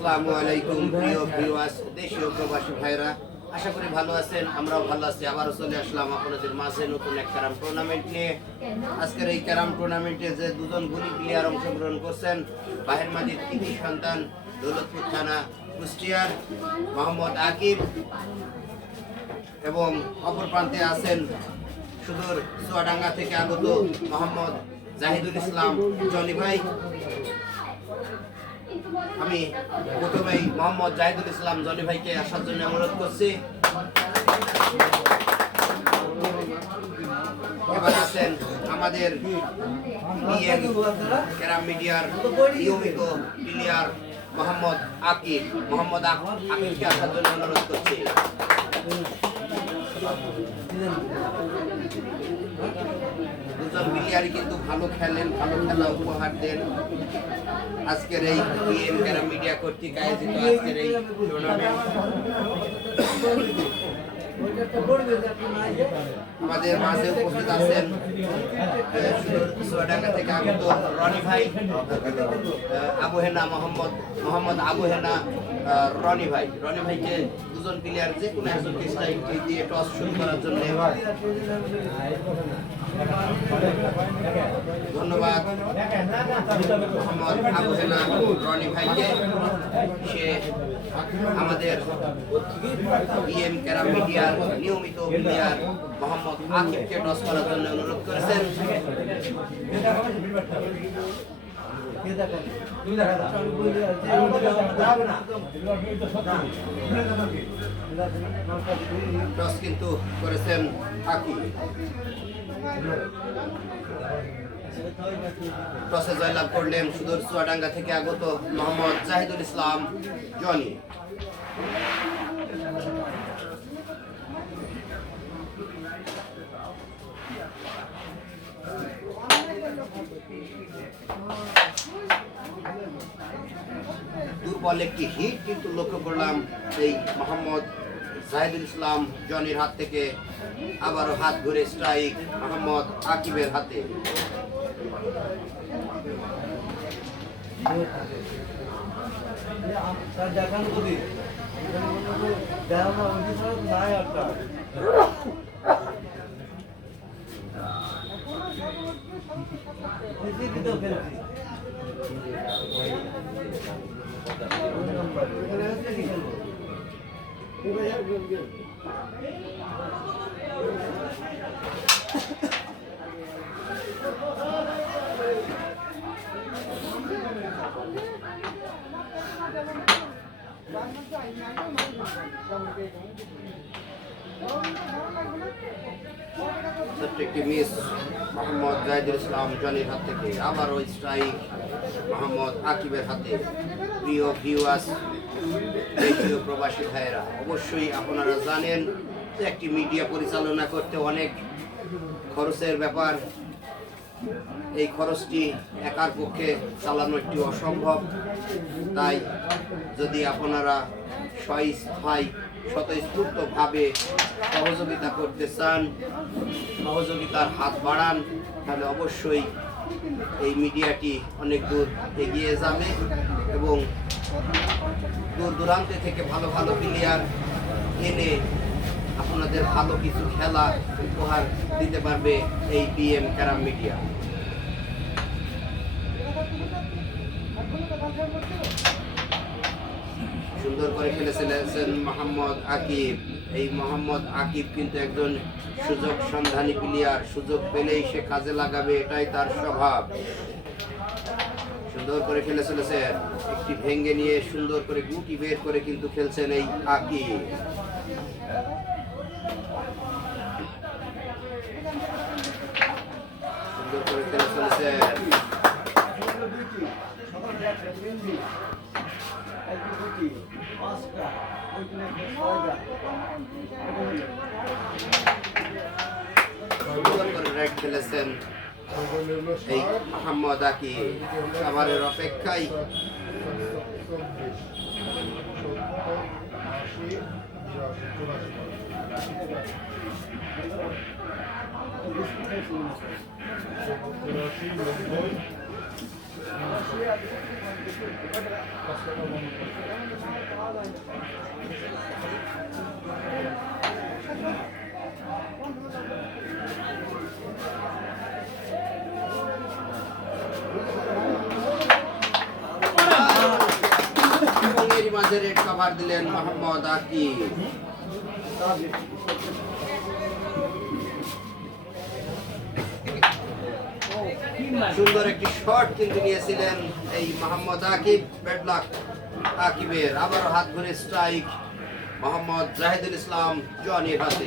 আসসালামু আলাইকুম, প্রিয় ভিউয়ার্স, দেশীয় প্রবাসী ভাইরা আশা করি ভালো আছেন, আমরাও ভালো আছি। আবারও চলে আসলাম আপনাদের মাঝে নতুন এক ক্যারাম টুর্নামেন্ট নিয়ে। আজকের এই ক্যারাম টুর্নামেন্টে যে দুজন গুলি প্লেয়ার অংশগ্রহণ করছেন, বাহের মাঝে কৃতি সন্তান, দৌলতপুর থানা কুষ্টিয়ার মোহাম্মদ আকিব এবং অপর প্রান্তে আছেন সুদূর চুয়াডাঙ্গা থেকে আগত মোহাম্মদ জাহিদুল ইসলাম। জনি ভাই আমি প্রথমেই মোহাম্মদ জাহিদুল ইসলাম জনি ভাইকে আসার জন্য অনুরোধ করছি। এবার আছেন আমাদের ক্যারাম মিডিয়ার নিয়মিত প্লেয়ার মোহাম্মদ আকিব মোহাম্মদ আক- আকিবকে আসার জন্য অনুরোধ করছি। দুজন কিন্তু ভালো খেলেন ভালো খেলা উপহার দেন। আজকের এই বিএম ক্যারাম মিডিয়া কর্তৃক আয়োজিত আজকের এই আমাদের মাঝে উপস্থিত আছেন আহ, চুয়াডাঙ্গা থেকে আগত রনি ভাই আবু হেনা মোহাম্মদ মোহাম্মদ আবু হেনা রনি ভাই। রনি ভাইকে দুজন প্লেয়ার যে কোনো একজনকে স্ট্রাইক দিয়ে টস শুরু করার জন্য ধন্যবাদ। মোহাম্মদ আবু হেনা রনি ভাইকে। সে আমাদের বিএম ক্যারাম মিডিয়ার নিয়মিত প্লেয়ার মোহাম্মদ আকিবকে টস করার জন্য অনুরোধ করেছেন। টস কিন্তু করেছেন আকিব টসে জয়লাভ করলেন সুদূর চুয়াডাঙ্গা থেকে আগত মোহাম্মদ জাহিদুল ইসলাম জনি দুর্বল একটি হিট, কিন্তু লক্ষ্য করলাম এই মোহাম্মদ জাহিদুল ইসলাম, জনির হাত থেকে আবারও হাত ঘুরে স্ট্রাইক মোহাম্মদ আকিবের হাতে। দেখান একটা মিস মোহাম্মদ জাহিদুল ইসলাম জনির হাত থেকে আবারও স্ট্রাইক মোহাম্মদ আকিবের হাতে প্রিয় ভিউয়ার্স দেশীয় প্রবাসী ভাইয়েরা, অবশ্যই আপনারা জানেন একটি মিডিয়া পরিচালনা করতে অনেক খরচের ব্যাপার। এই খরচটি একার পক্ষে চালানো একটি অসম্ভব। তাই যদি আপনারা স্বস্থায়ী, স্বতঃস্ফূর্তভাবে সহযোগিতা করতে চান, সহযোগিতার হাত বাড়ান, তাহলে অবশ্যই এই মিডিয়াটি অনেক দূর এগিয়ে যাবে এবং দূর দূরান্তে থেকে ভালো ভালো প্লেয়ার এনে আপনাদের ভালো কিছু খেলা উপহার দিতে পারবে এই বিএম ক্যারাম মিডিয়া সুন্দর করে খেলেছিলেন মোহাম্মদ আকিব। এই মোহাম্মদ আকিব কিন্তু একজন সুযোগ সন্ধানী প্লেয়ার সুযোগ পেলেই সে কাজে লাগাবে, এটাই তার স্বভাব। সুন্দর করে খেলে চলেছেন। একটি ভেঙ্গে নিয়ে সুন্দর করে গুটি বের করে কিন্তু খেলছেন এই আকিব। সুন্দর করে রাইট খেলেছেন এই মোহাম্মদ আকি খাবারের অপেক্ষায় চৌরাশি নব্বই এবং এরই মাঝে রেড কাভার দিলেন মোহাম্মদ আকিব সুন্দর একটি শট কিন্তু নিয়েছিলেন এই মোহাম্মদ আকিব। ব্যাডলাক আকিবের আবারও হাত ঘুরে স্ট্রাইক মোহাম্মদ জাহিদুল ইসলাম জনির হাতে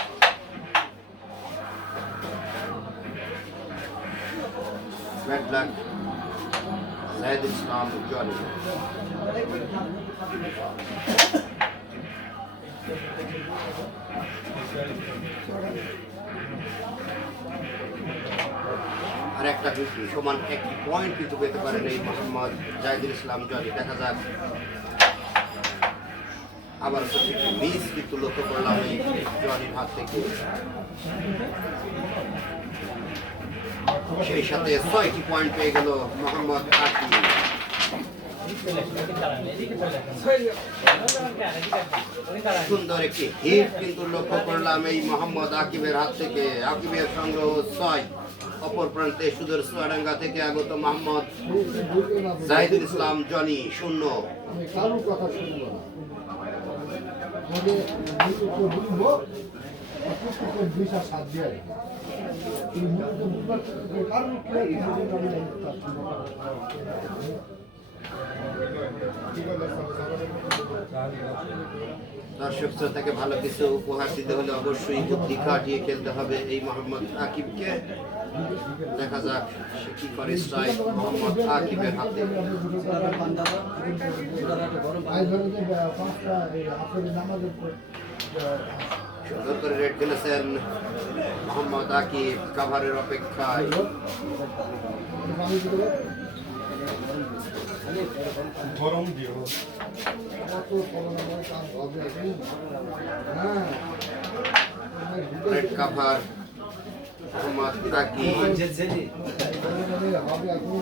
ব্যাডলাক জাহিদুল ইসলাম জনি আর একটা কিন্তু সমান একটি পয়েন্ট কিন্তু পেতে পারেন এই মোহাম্মদ জাহিদুল ইসলাম জনি দেখা যাক আবার মিস কিন্তু লক্ষ্য করলাম এই জনির হাত থেকে সেই সাথে ছয়টি পয়েন্ট পেয়ে গেল মোহাম্মদ আকি সুন্দর একটি হিট কিন্তু লক্ষ্য করলাম এই মোহাম্মদ আকিবের হাত থেকে। আকিবের সংগ্রহ ছয়। অপর প্রান্তে সুদূর সোয়াডাঙ্গা থেকে আগত মোহাম্মদ জাহিদুল ইসলাম, জনি শূন্য। কথা দর্শক শ্রোতাকে ভালো কিছু উপহার দিতে হলে অবশ্যই বুদ্ধি খাটিয়ে খেলতে হবে এই মোহাম্মদ আকিবকে। দেখা যাক সে কি করে স্ট্রাইক মোহাম্মদ আকিবের হাতে। পাঁচটা এই আসরের নামাজের পর, আহ, সুন্দর করে রেড খেলেছেন মোহাম্মদ আকিব কাভারের অপেক্ষায় পানি দিলে কত সমাধানের কাজ হবে এখন। হ্যাঁ রেড কাভার মোহাম্মদ আকিব সমাধানের হবে এখন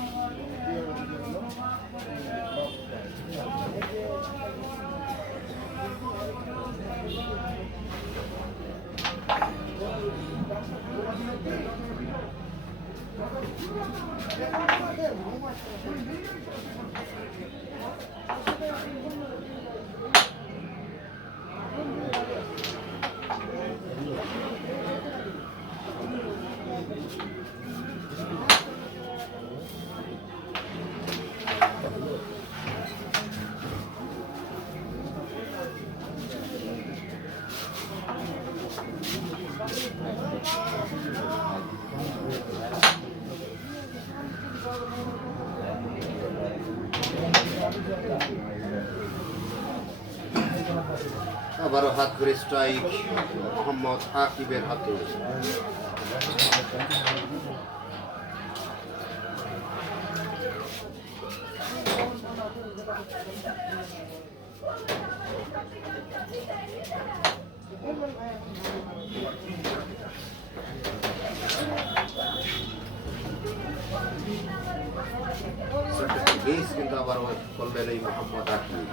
Thank you. আবারও হাত ধরে স্ট্রাইক মোহাম্মদ আকিবের হাতে কিন্তু আবার করলেন এই মোহাম্মদ আকিব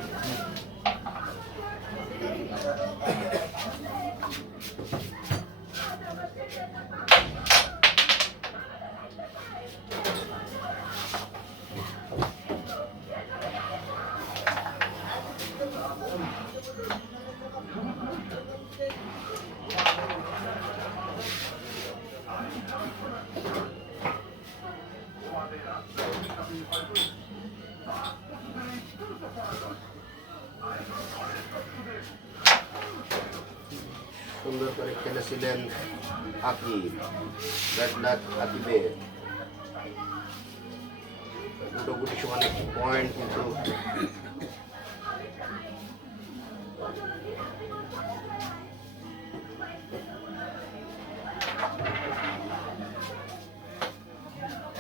সুন্দর করে খেলেছিলেন আকিব ব্যাট আকিবের দুটো গুটি সমান একটি পয়েন্ট কিন্তু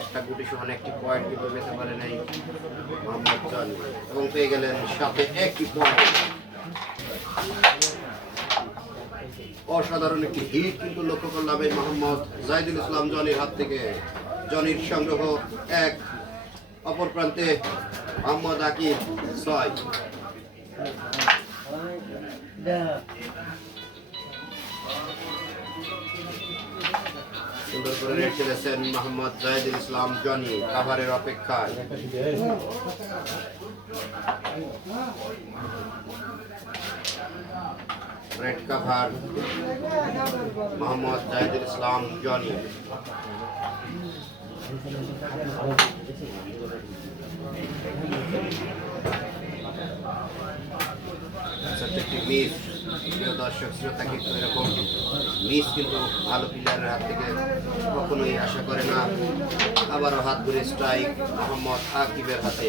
একটা গুটি সমান একটি পয়েন্ট কিন্তু পেতে পারেন এই মোহাম্মদ এবং পেয়ে গেলেন সাথে একটি পয়েন্ট অসাধারণ একটি হিট কিন্তু লক্ষ্য করলাম এই মোহাম্মদ জাহিদুল ইসলাম জনির হাত থেকে। জনির সংগ্রহ এক, অপর প্রান্তে মোহাম্মদ আকিব ছয়। সুন্দর করে রেড মোহাম্মদ জাহিদুল ইসলাম জনি কাভারের অপেক্ষায়। Red cover Mohammad Jahidul Islam Joni. একটি মিস, প্রিয় দর্শক শ্রোতা কিন্তু এরকম মিস কিন্তু ভালো প্লেয়ারের হাত থেকে কখনোই আশা করে না। আবারও হাত ধরে স্ট্রাইক মোহাম্মদ আকিবের হাতে।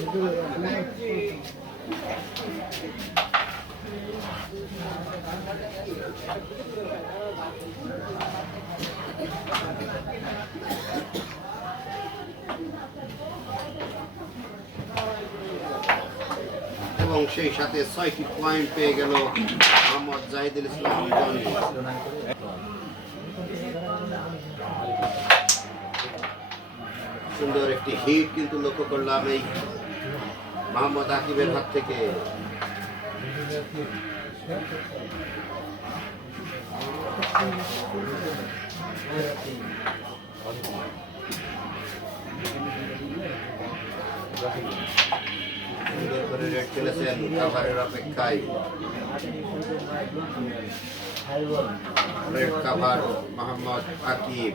এবং সেই সাথে ছয়টি পয়েন্ট পেয়ে গেল মোহাম্মদ জাহিদুল ইসলাম সুন্দর একটি হিট কিন্তু লক্ষ্য করলাম এই মোহাম্মদ আকিবের হাত থেকে। কাভারের অপেক্ষায় রেড মোহাম্মদ আকিব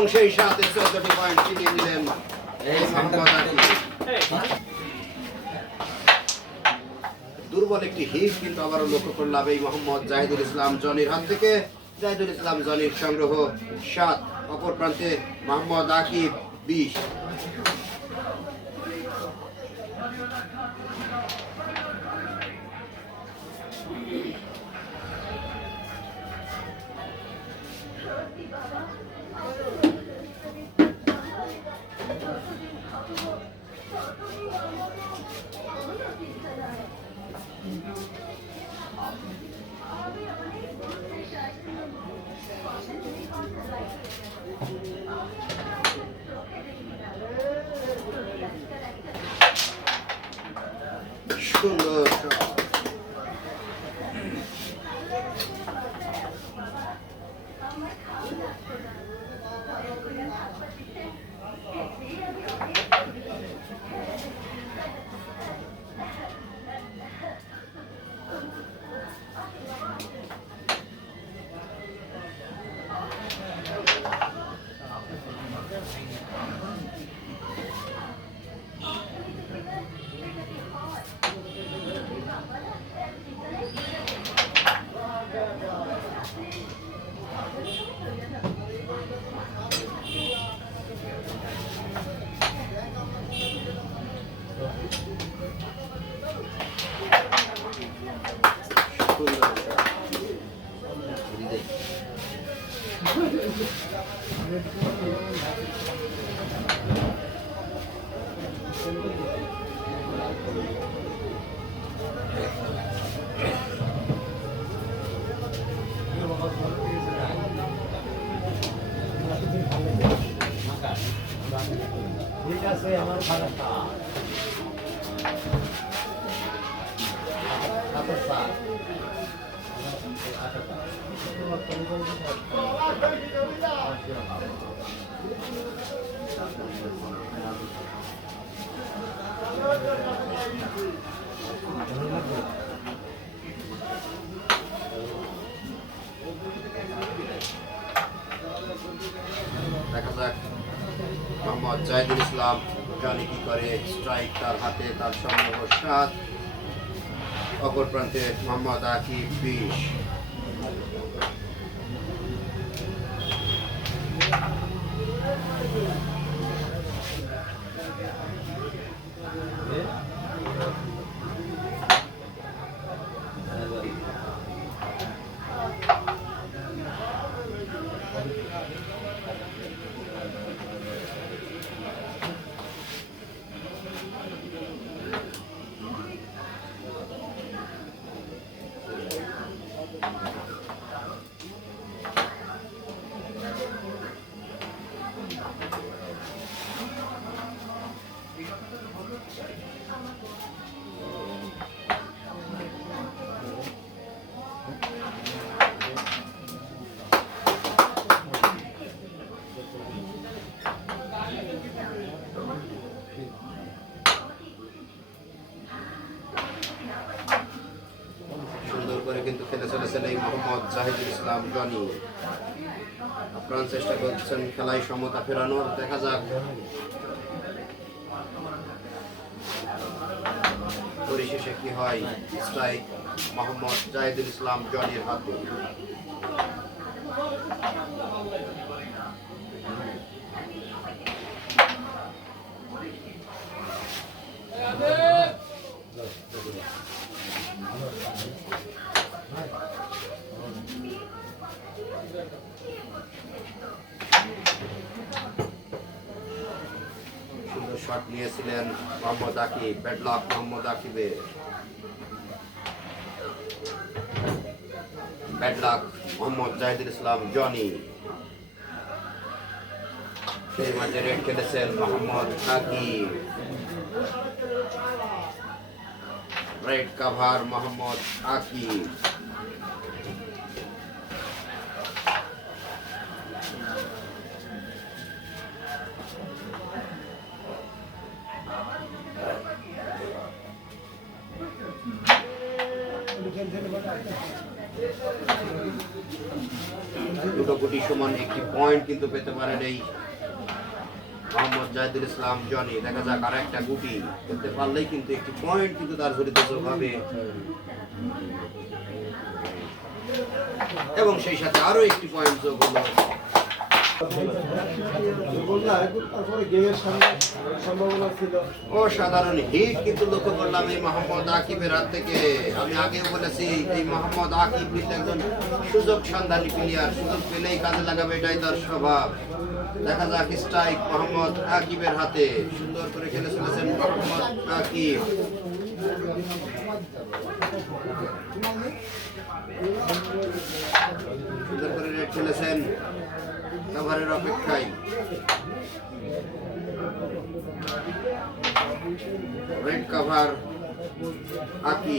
এবং সেই সাথে চোদ্দটি পয়েন্ট কিনে নিলেন দুর্বল একটি হিট, কিন্তু আবারও লক্ষ্য করলাম এই মোহাম্মদ জাহিদুল ইসলাম জনির হাত থেকে। জাহিদুল ইসলাম জনির সংগ্রহ সাত, অপর প্রান্তে মোহাম্মদ আকিব বিশ। দেখা যাক। মোহাম্মদ জাহিদুল ইসলাম জানি কি করে স্ট্রাইক তার হাতে, তার সংগ্রহ সাত। অপর প্রান্তে মোহাম্মদ আকিব বিশ। কিন্তু খেলে চলেছেন এই মোহাম্মদ জাহিদুল ইসলাম জনি আপনার চেষ্টা করছেন খেলায় সমতা ফেরানোর। দেখা যাক। পরিশেষে কি হয়? স্ট্রাইক মোহাম্মদ জাহিদুল ইসলাম জনির হাতে। শট নিয়েছিলেন মোহাম্মদ আকিব ব্যাডলক মোহাম্মদ আকিবের ব্যাডলক মোহাম্মদ জাহিদুল ইসলাম, জনি। সেই মাঝে রেড খেলেছেন Mohammad Akib. Red cover Mohammad Akib. কোটি সমান একটি পয়েন্ট কিন্তু পেতে পারেন এই মোহাম্মদ জাহিদুল ইসলাম জনি। দেখা যাক আর একটা গুটি পেতে পারলেই কিন্তু একটি পয়েন্ট কিন্তু তার হবে। এবং সেই সাথে আরও একটি পয়েন্ট যোগ হলো। অসাধারণ হিট, কিন্তু লক্ষ্য করলাম এই মোহাম্মদ আকিবের হাত থেকে। আমি আগে বলেছি, এই মোহাম্মদ আকিব কিন্তু একজন সুযোগ সন্ধানী প্লেয়ার সুযোগ পেলেই কাজে লাগাবে, এটাই তার স্বভাব। দেখা যাক স্ট্রাইক মোহাম্মদ আকিবের হাতে। সুন্দর করে খেলে চলেছেন মোহাম্মদ আকিব। সুন্দর করে রেড খেলেছেন। কাভারের অপেক্ষায়। রেড কাভার আকি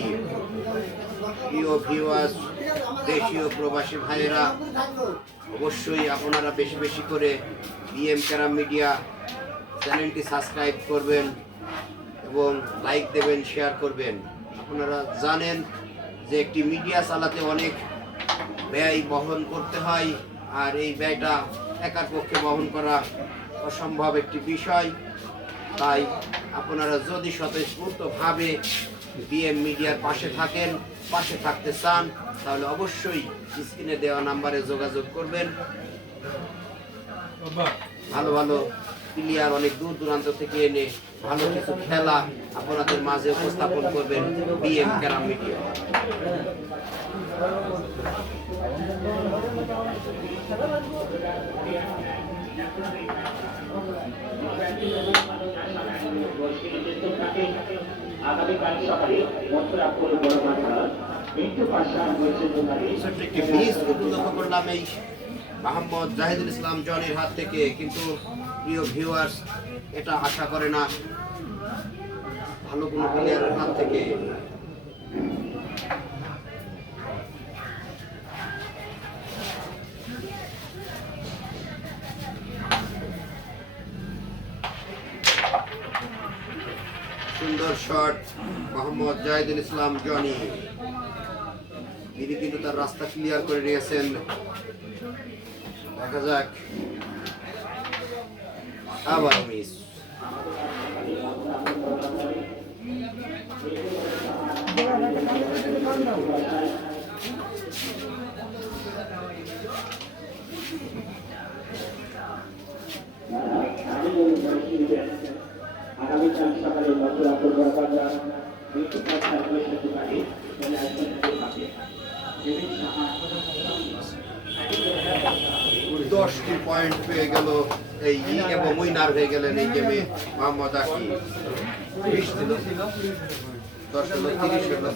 প্রিয় ভিউয়ার্স দেশীয় প্রবাসী ভাইয়েরা, অবশ্যই আপনারা বেশি বেশি করে বিএম ক্যারাম মিডিয়া চ্যানেলটি সাবস্ক্রাইব করবেন এবং লাইক দেবেন শেয়ার করবেন। আপনারা জানেন যে একটি মিডিয়া চালাতে অনেক ব্যয় বহন করতে হয়। আর এই ব্যয়টা একার পক্ষে বহন করা অসম্ভব একটি বিষয়। তাই আপনারা যদি স্বতঃস্ফূর্তভাবে বিএম মিডিয়ার পাশে থাকেন, পাশে থাকতে চান, তাহলে অবশ্যই স্ক্রিনে দেওয়া নাম্বারে যোগাযোগ করবেন। ভালো ভালো প্লেয়ার অনেক দূর দূরান্ত থেকে এনে ভালো কিছু খেলা আপনাদের মাঝে উপস্থাপন করবেন বিএম ক্যারাম মিডিয়া। আগামীকাল মোহাম্মদ জাহিদুল ইসলাম জনের হাত থেকে কিন্তু প্রিয় ভিউয়ার্স এটা আশা করে না ভালো কোনো প্লেয়ারের হাত থেকে সুন্দর শট, মোহাম্মদ জাহিদুল ইসলাম, জনি। তিনি কিন্তু তার রাস্তা ক্লিয়ার করে নিয়েছেন। দেখা যাক। আবার মিস আগামীকাল সকালে মৃত্যু পাশা হয়েছে দোকানে চলে আসবেন দোকানে দেবেন সাহা দশটি পয়েন্ট পেয়ে গেল, এই ই এবং উইনার হয়ে গেলেন এই গেমে মোহাম্মদ আকি দশ হলো তিরিশ হলো